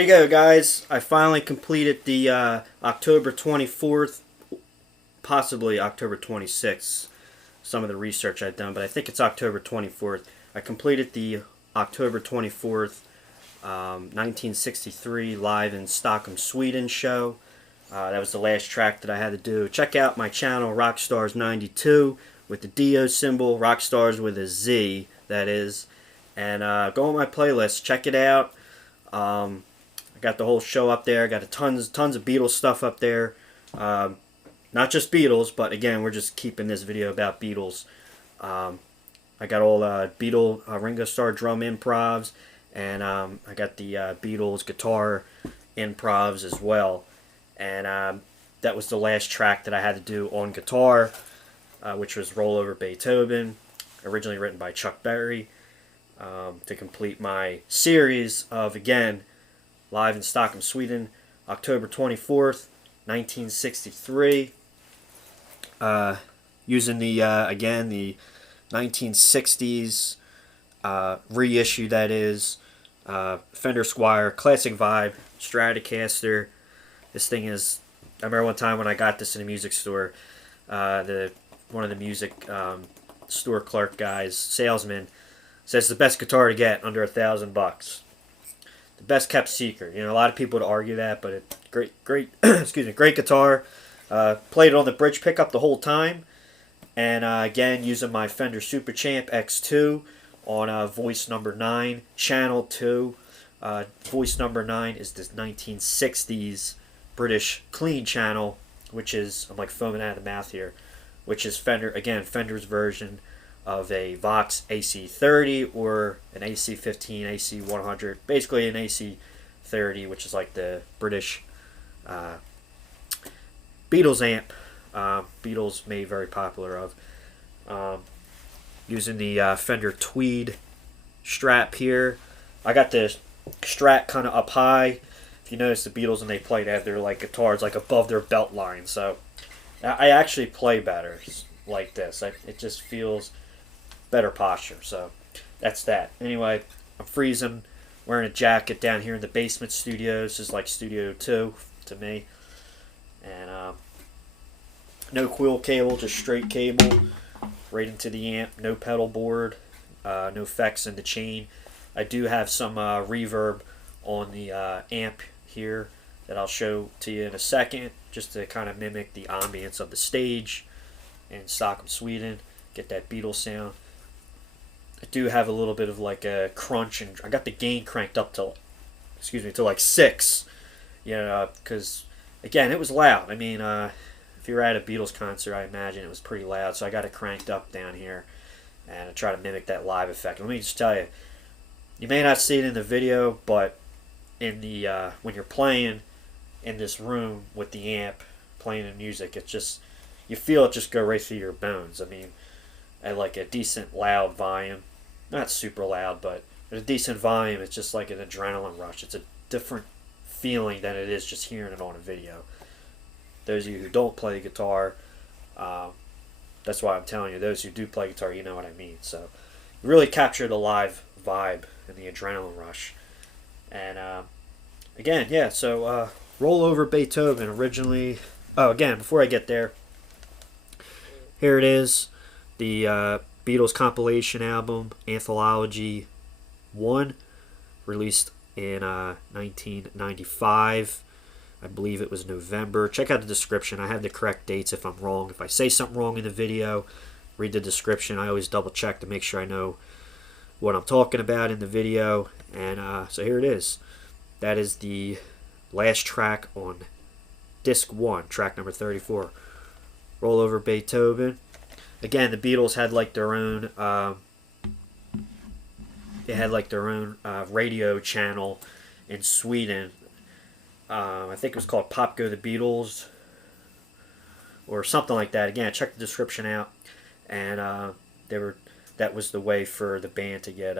Here you go, guys. I finally completed the October 24th, possibly October 26th, some of the research I've done, but I think it's October 24th. I completed the October 24th, 1963 live in Stockholm, Sweden show. That was the last track that I had to do. Check out my channel, Rockstars92, with the DO symbol, Rockstars with a Z, that is. And go on my playlist, check it out. I got the whole show up there. Got tons of Beatles stuff up there. Not just Beatles, but again, we're just keeping this video about Beatles. I got all Ringo Starr drum improvs, and I got the Beatles guitar improvs as well. And that was the last track that I had to do on guitar, which was Over Beethoven, originally written by Chuck Berry, to complete my series of, again, live in Stockholm, Sweden, October 24th, 1963. Using the, again, the 1960s reissue, that is, Fender Squier, classic vibe, Stratocaster. This thing is, I remember one time when I got this in a music store, one of the music store clerk guys, salesman, says the best guitar to get under $1,000. The best kept secret. You know, a lot of people would argue that, but it, great, excuse me, great guitar. Played it on the bridge pickup the whole time, and again using my Fender Super Champ X2 on voice number 9, channel 2. Voice number 9 is this 1960s British clean channel, which is, I'm like foaming out of the mouth here, which is Fender's version of a Vox AC-30 or an AC-15, AC-100, basically an AC-30, which is like the British Beatles amp. Beatles made very popular of. Using the Fender Tweed strap here. I got the Strat kind of up high. If you notice, the Beatles when they play, they have their like guitars like above their belt line. So I actually play better like this. It just feels better posture. So that's that. Anyway, I'm freezing, wearing a jacket down here in the basement studio. This is like Studio 2 to me. And no quill cable, just straight cable right into the amp. No pedal board, no effects in the chain. I do have some reverb on the amp here that I'll show to you in a second, just to kind of mimic the ambience of the stage in Stockholm, Sweden. Get that Beatles sound. I do have a little bit of like a crunch, and I got the gain cranked up to, to like 6, you know, because again, it was loud. I mean, if you were at a Beatles concert, I imagine it was pretty loud, so I got it cranked up down here, and I try to mimic that live effect. Let me just tell you, you may not see it in the video, but in the when you're playing in this room with the amp, playing the music, it's just, you feel it just go right through your bones. I mean, at like a decent loud volume, not super loud, but at a decent volume, it's just like an adrenaline rush. It's a different feeling than it is just hearing it on a video. Those of you who don't play guitar, that's why I'm telling you, those who do play guitar, you know what I mean. So you really capture the live vibe and the adrenaline rush. And again, yeah, so Over Beethoven originally, again, before I get there, here it is, the Beatles compilation album, Anthology 1, released in 1995. I believe it was November. Check out the description. I have the correct dates if I'm wrong. If I say something wrong in the video, read the description. I always double check to make sure I know what I'm talking about in the video. And so here it is. That is the last track on disc 1, track number 34. Over Beethoven. Again, the Beatles had like their own radio channel in Sweden. I think it was called Pop Go The Beatles or something like that. Again, check the description out. And that was the way for the band to get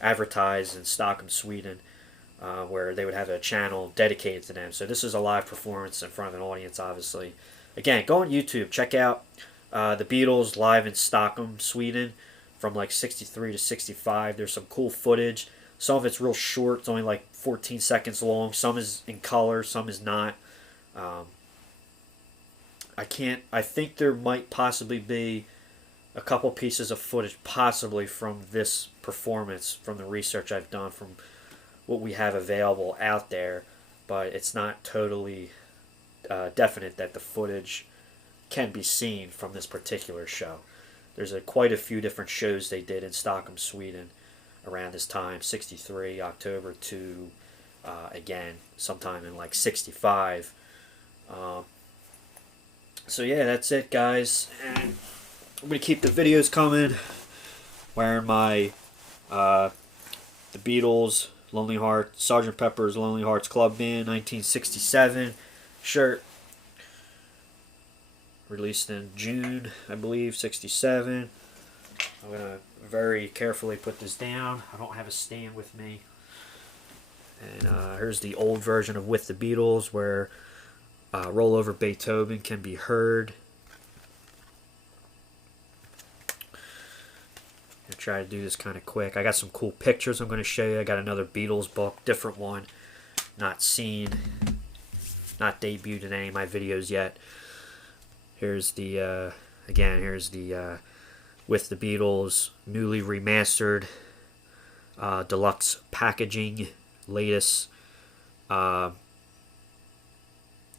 advertised in Stockholm, Sweden, where they would have a channel dedicated to them. So this is a live performance in front of an audience, obviously. Again, go on YouTube, check out the Beatles live in Stockholm, Sweden, from like 63 to 65. There's some cool footage. Some of it's real short. It's only like 14 seconds long. Some is in color. Some is not. I think there might possibly be a couple pieces of footage possibly from this performance, from the research I've done, from what we have available out there, but it's not totally definite that the footage can be seen from this particular show. There's quite a few different shows they did in Stockholm, Sweden around this time, 63, October to, again, sometime in like 65. So yeah, that's it, guys. And I'm going to keep the videos coming. Wearing my The Beatles, Lonely Hearts, Sgt. Pepper's Lonely Hearts Club Band 1967 shirt. Released in June, I believe, 67. I'm going to very carefully put this down. I don't have a stand with me. And here's the old version of With the Beatles, where Roll Over Beethoven can be heard. I'm going to try to do this kind of quick. I got some cool pictures I'm going to show you. I got another Beatles book, different one, not seen, not debuted in any of my videos yet. Here's the, again, here's the With the Beatles, newly remastered, deluxe packaging, latest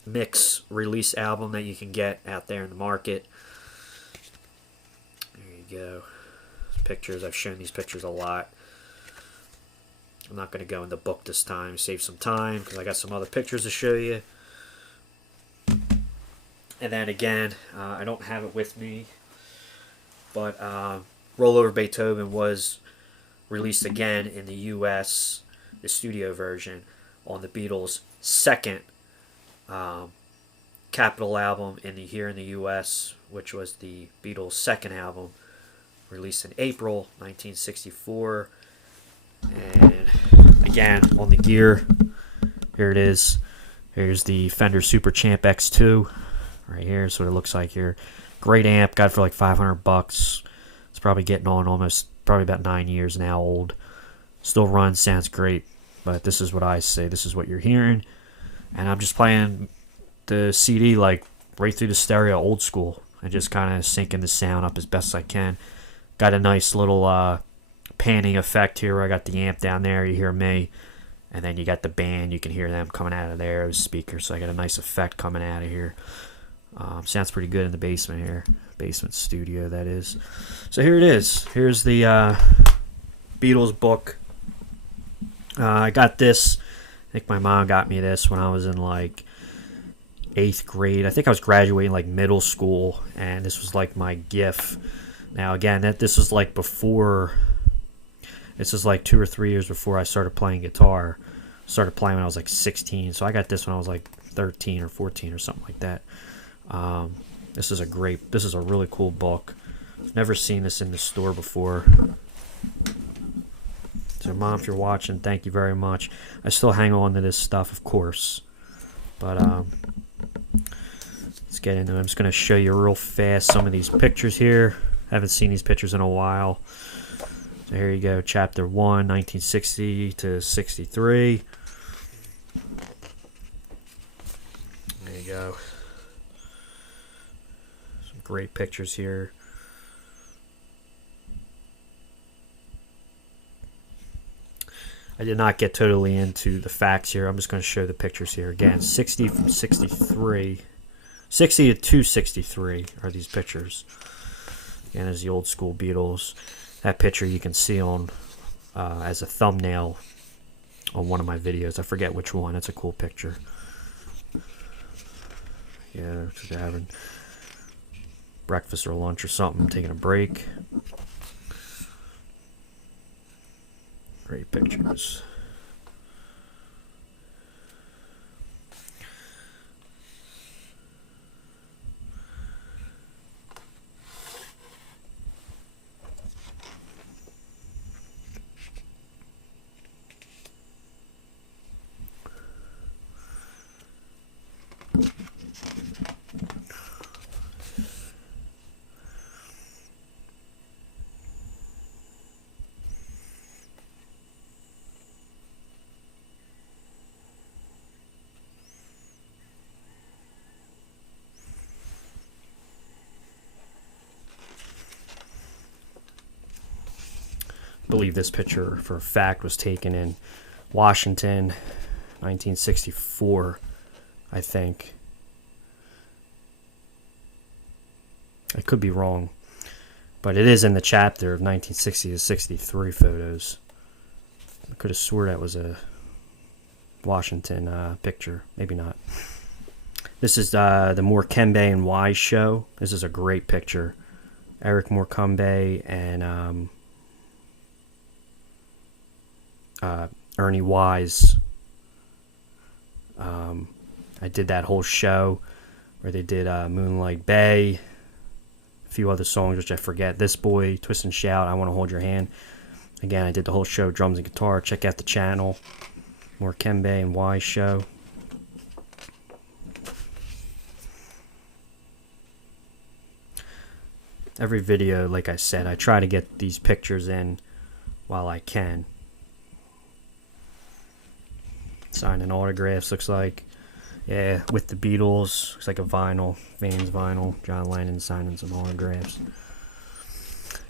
mix release album that you can get out there in the market. There you go. Pictures, I've shown these pictures a lot. I'm not going to go in the book this time, save some time, because I got some other pictures to show you. And then again, I don't have it with me, but Roll Over Beethoven was released again in the US, the studio version, on the Beatles' second Capitol album here in the US, which was the Beatles' second album, released in April 1964. And again, on the gear, here it is. Here's the Fender Super Champ X2 right here. That's what it looks like here. Great amp, got it for like $500. It's probably getting on almost, probably about 9 years now old. Still runs, sounds great. But this is what I say. This is what you're hearing. And I'm just playing the CD like right through the stereo, old school, and just kind of syncing the sound up as best I can. Got a nice little panning effect here where I got the amp down there. You hear me. And then you got the band. You can hear them coming out of there, those speakers. So I got a nice effect coming out of here. Sounds pretty good in the basement here. Basement studio, that is. So here it is. Here's the Beatles book. I got this. I think my mom got me this when I was in like 8th grade. I think I was graduating like middle school. And this was like my gift. Now again, this is like before. This is like 2 or 3 years before I started playing guitar. Started playing when I was like 16. So I got this when I was like 13 or 14 or something like that. This is a really cool book. Never seen this in the store before. So Mom, if you're watching, thank you very much. I still hang on to this stuff, of course. But let's get into it. I'm just going to show you real fast some of these pictures here. I haven't seen these pictures in a while. So here you go, Chapter 1, 1960 to 63. There you go. Some great pictures here. I did not get totally into the facts here. I'm just going to show the pictures here. Again, 60 from 63. 60 to 263 are these pictures. Again, as the old school Beatles. That picture you can see on as a thumbnail on one of my videos. I forget which one. It's a cool picture. Yeah, they're having breakfast or lunch or something, taking a break. Great pictures. believe this picture for a fact was taken in Washington, 1964, I think. I could be wrong, but it is in the chapter of 1960 to 63 photos. I could have swore that was a Washington picture. Maybe not. This is the Morecambe and Wise show. This is a great picture. Eric Morecambe and Ernie Wise. I did that whole show where they did Moonlight Bay, a few other songs which I forget. This Boy, Twist and Shout, I Want to Hold Your Hand. Again, I did the whole show, drums and guitar. Check out the channel, Morecambe and Wise show. Every video, like I said, I try to get these pictures in while I can. Signing autographs, looks like. Yeah, with the Beatles. Looks like a vinyl, Vane's vinyl. John Lennon signing some autographs.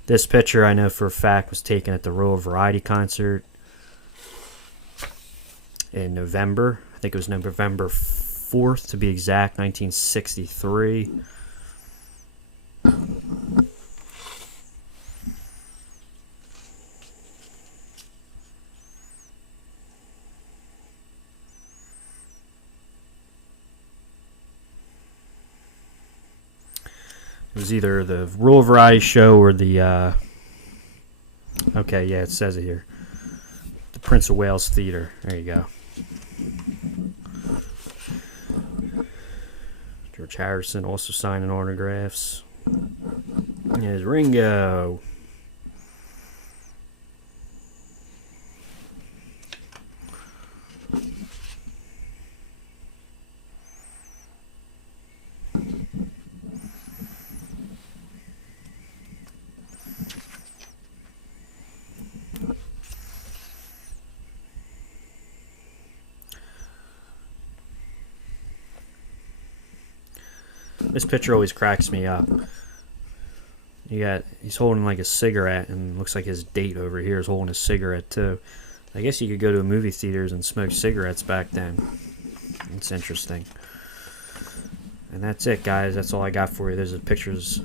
This picture, I know for a fact, was taken at the Royal Variety concert in November. I think it was November 4th, to be exact, 1963. It was either the Royal Variety show or the okay, yeah, it says it here, the Prince of Wales Theatre. There you go. George Harrison also signing autographs. Here's Ringo. This picture always cracks me up. He's holding like a cigarette, and looks like his date over here is holding a cigarette too. I guess you could go to movie theaters and smoke cigarettes back then. It's interesting. And that's it, guys. That's all I got for you. There's the pictures.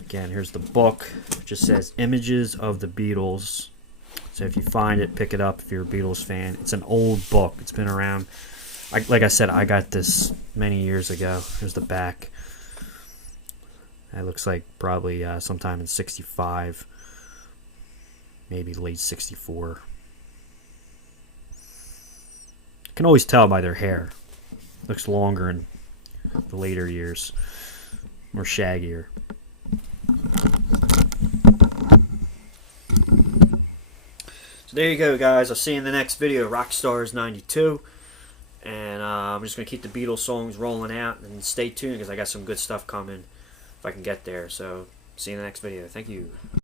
Again, here's the book. It just says Images of the Beatles. So if you find it, pick it up if you're a Beatles fan. It's an old book. It's been around. Like I said, I got this many years ago. Here's the back. That looks like probably sometime in 65, maybe late 64. You can always tell by their hair. Looks longer in the later years, more shaggier. So there you go, guys. I'll see you in the next video, Rockstars 92. And I'm just going to keep the Beatles songs rolling out, and stay tuned because I got some good stuff coming if I can get there. So see you in the next video. Thank you.